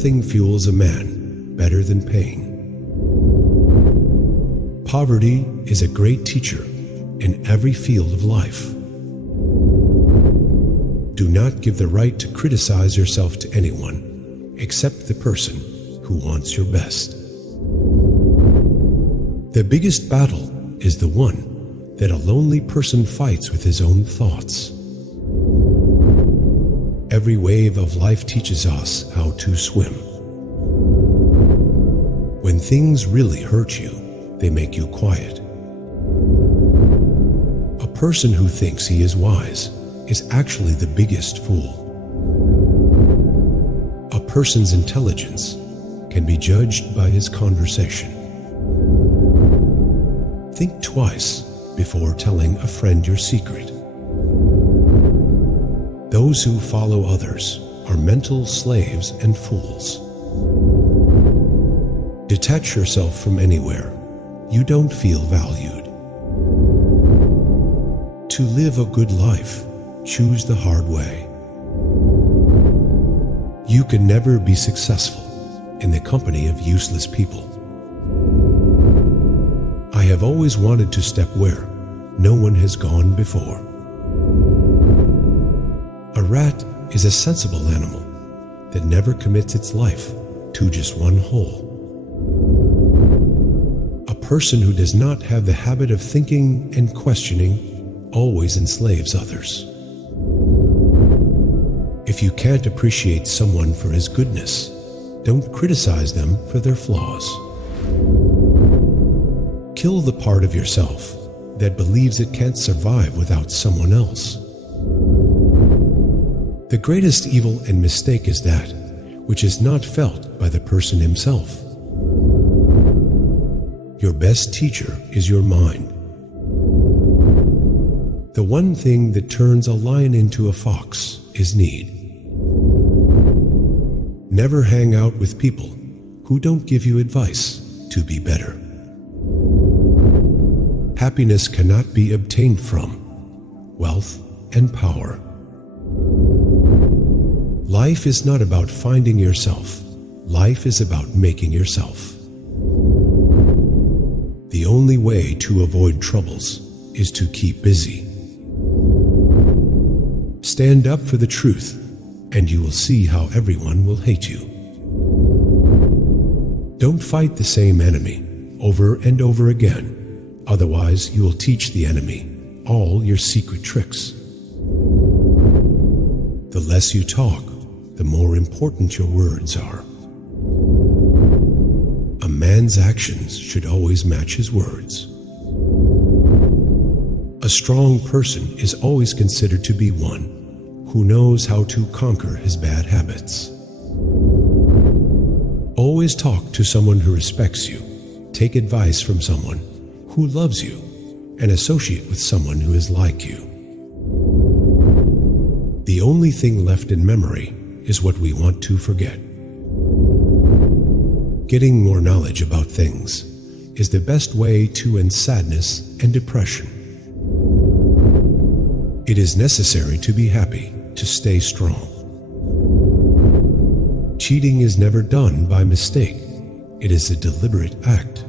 nothing fuels a man better than pain. Poverty is a great teacher in every field of life. Do not give the right to criticize yourself to anyone except the person who wants your best. The biggest battle is the one that a lonely person fights with his own thoughts. Every wave of life teaches us how to swim. When things really hurt you, they make you quiet. A person who thinks he is wise is actually the biggest fool. A person's intelligence can be judged by his conversation. Think twice before telling a friend your secret. Those who follow others are mental slaves and fools. Detach yourself from anywhere you don't feel valued. To live a good life, choose the hard way. You can never be successful in the company of useless people. I have always wanted to step where no one has gone before. A rat is a sensible animal that never commits its life to just one hole. A person who does not have the habit of thinking and questioning always enslaves others. If you can't appreciate someone for his goodness, don't criticize them for their flaws. Kill the part of yourself that believes it can't survive without someone else. The greatest evil and mistake is that which is not felt by the person himself. Your best teacher is your mind. The one thing that turns a lion into a fox is need. Never hang out with people who don't give you advice to be better. Happiness cannot be obtained from wealth and power. Life is not about finding yourself. Life is about making yourself. The only way to avoid troubles is to keep busy. Stand up for the truth, and you will see how everyone will hate you. Don't fight the same enemy over and over again. Otherwise, you will teach the enemy all your secret tricks. The less you talk, the more important your words are. A man's actions should always match his words. A strong person is always considered to be one who knows how to conquer his bad habits. Always talk to someone who respects you. Take advice from someone who loves you, and associate with someone who is like you. The only thing left in memory is what we want to forget. Getting more knowledge about things is the best way to end sadness and depression. It is necessary to be happy, to stay strong. Cheating is never done by mistake. It is a deliberate act.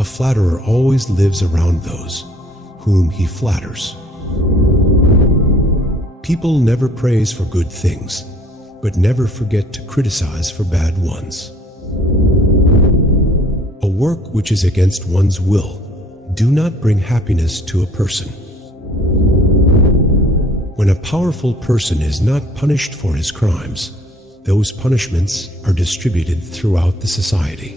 A flatterer always lives around those whom he flatters. People never praise for good things, but never forget to criticize for bad ones. A work which is against one's will do not bring happiness to a person. When a powerful person is not punished for his crimes, those punishments are distributed throughout the society.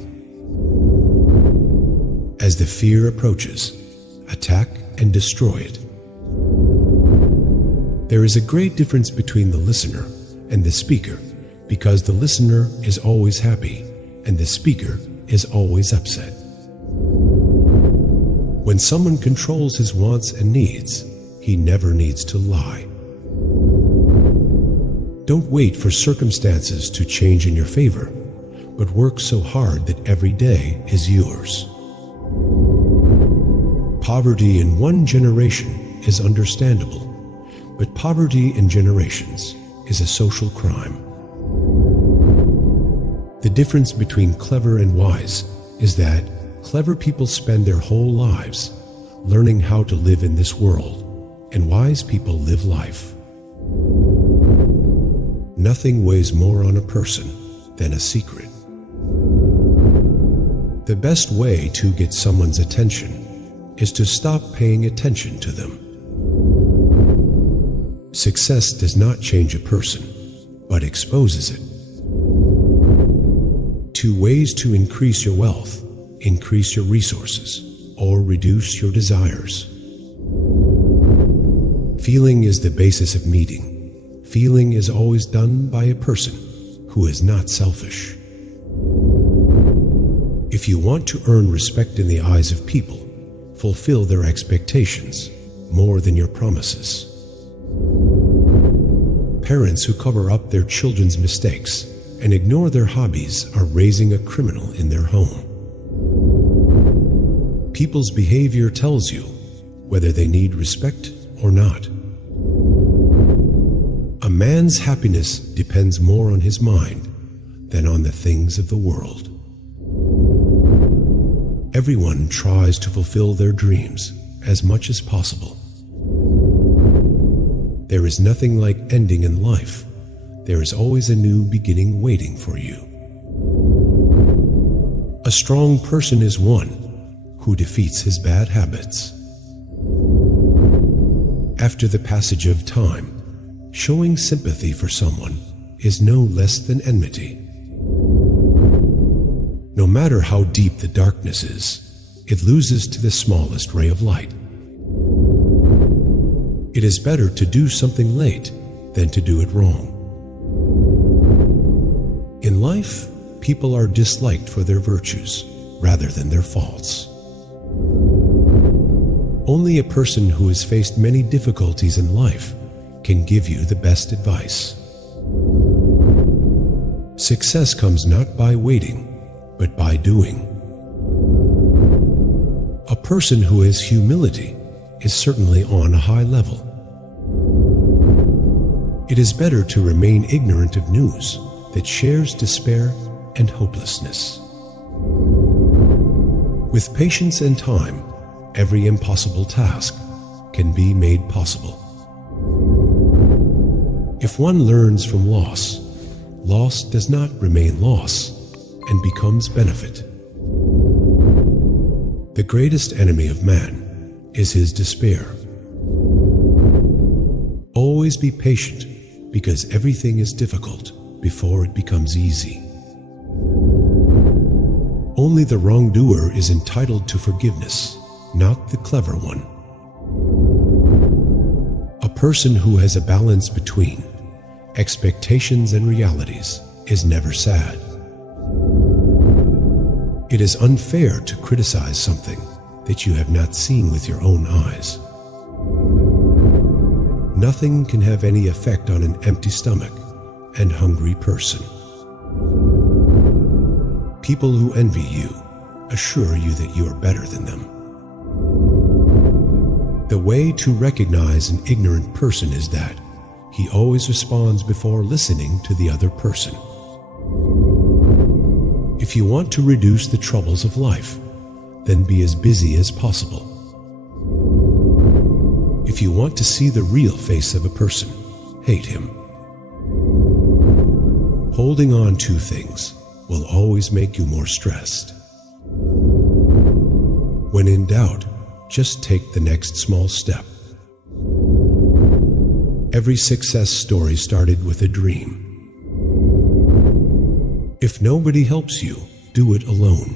As the fear approaches, attack and destroy it. There is a great difference between the listener and the speaker, because the listener is always happy and the speaker is always upset. When someone controls his wants and needs, he never needs to lie. Don't wait for circumstances to change in your favor, but work so hard that every day is yours. Poverty in one generation is understandable, but poverty in generations is a social crime. The difference between clever and wise is that clever people spend their whole lives learning how to live in this world, and wise people live life. Nothing weighs more on a person than a secret. The best way to get someone's attention is to stop paying attention to them. Success does not change a person, but exposes it. 2 ways to increase your wealth: increase your resources or reduce your desires. Feeling is the basis of meeting. Feeling is always done by a person who is not selfish. If you want to earn respect in the eyes of people, fulfill their expectations more than your promises. Parents who cover up their children's mistakes and ignore their hobbies are raising a criminal in their home. People's behavior tells you whether they need respect or not. A man's happiness depends more on his mind than on the things of the world. Everyone tries to fulfill their dreams as much as possible. There is nothing like ending in life. There is always a new beginning waiting for you. A strong person is one who defeats his bad habits. After the passage of time, showing sympathy for someone is no less than enmity. No matter how deep the darkness is, it loses to the smallest ray of light. It is better to do something late than to do it wrong. In life, people are disliked for their virtues rather than their faults. Only a person who has faced many difficulties in life can give you the best advice. Success comes not by waiting, but by doing. A person who has humility is certainly on a high level. It is better to remain ignorant of news that shares despair and hopelessness. With patience and time, every impossible task can be made possible. If one learns from loss, loss does not remain loss and becomes benefit. The greatest enemy of man is his despair. Always be patient, because everything is difficult before it becomes easy. Only the wrongdoer is entitled to forgiveness, not the clever one. A person who has a balance between expectations and realities is never sad. It is unfair to criticize something that you have not seen with your own eyes. Nothing can have any effect on an empty stomach and hungry person. People who envy you assure you that you are better than them. The way to recognize an ignorant person is that he always responds before listening to the other person. If you want to reduce the troubles of life, then be as busy as possible. If you want to see the real face of a person, hate him. Holding on to things will always make you more stressed. When in doubt, just take the next small step. Every success story started with a dream. If nobody helps you, do it alone.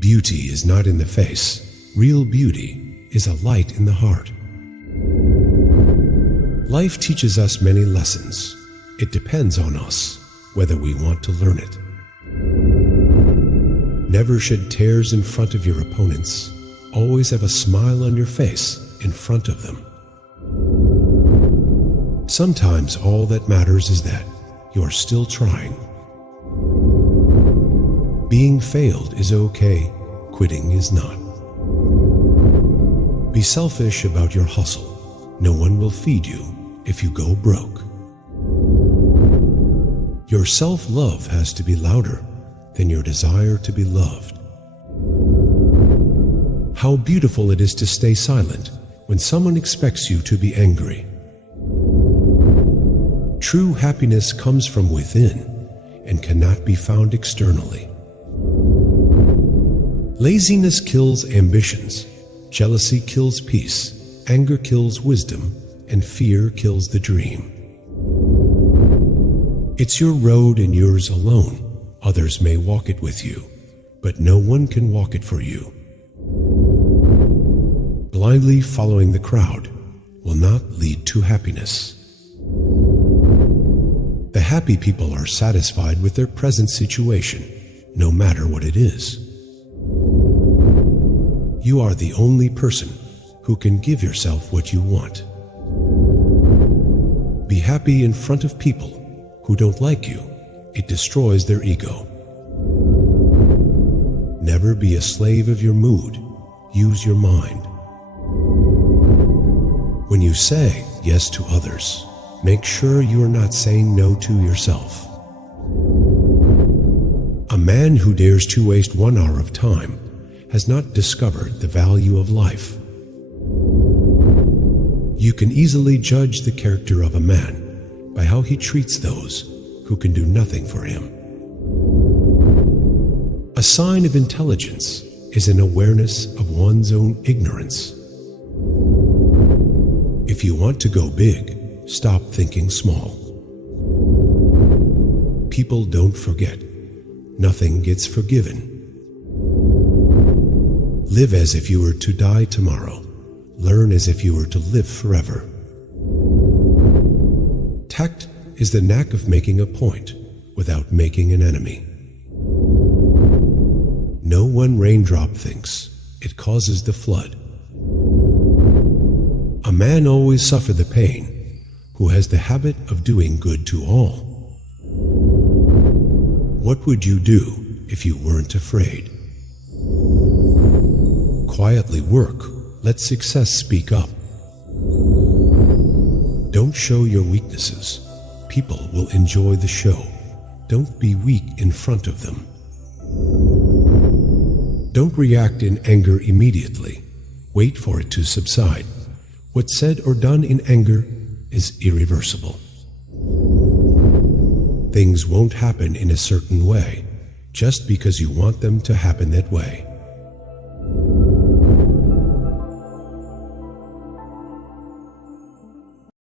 Beauty is not in the face. Real beauty is a light in the heart. Life teaches us many lessons. It depends on us whether we want to learn it. Never shed tears in front of your opponents. Always have a smile on your face in front of them. Sometimes all that matters is that you are still trying. Being failed is okay, quitting is not. Be selfish about your hustle. No one will feed you if you go broke. Your self-love has to be louder than your desire to be loved. How beautiful it is to stay silent when someone expects you to be angry. True happiness comes from within and cannot be found externally. Laziness kills ambitions, jealousy kills peace, anger kills wisdom, and fear kills the dream. It's your road and yours alone. Others may walk it with you, but no one can walk it for you. Blindly following the crowd will not lead to happiness. The happy people are satisfied with their present situation, no matter what it is. You are the only person who can give yourself what you want. Be happy in front of people who don't like you. It destroys their ego. Never be a slave of your mood. Use your mind. When you say yes to others, make sure you are not saying no to yourself. A man who dares to waste 1 hour of time has not discovered the value of life. You can easily judge the character of a man by how he treats those who can do nothing for him. A sign of intelligence is an awareness of one's own ignorance. If you want to go big, stop thinking small. People don't forget. Nothing gets forgiven. Live as if you were to die tomorrow. Learn as if you were to live forever. Tact is the knack of making a point without making an enemy. No one raindrop thinks it causes the flood. A man always suffers the pain who has the habit of doing good to all. What would you do if you weren't afraid? Quietly work. Let success speak up. Don't show your weaknesses. People will enjoy the show. Don't be weak in front of them. Don't react in anger immediately. Wait for it to subside. What's said or done in anger is irreversible. Things won't happen in a certain way just because you want them to happen that way.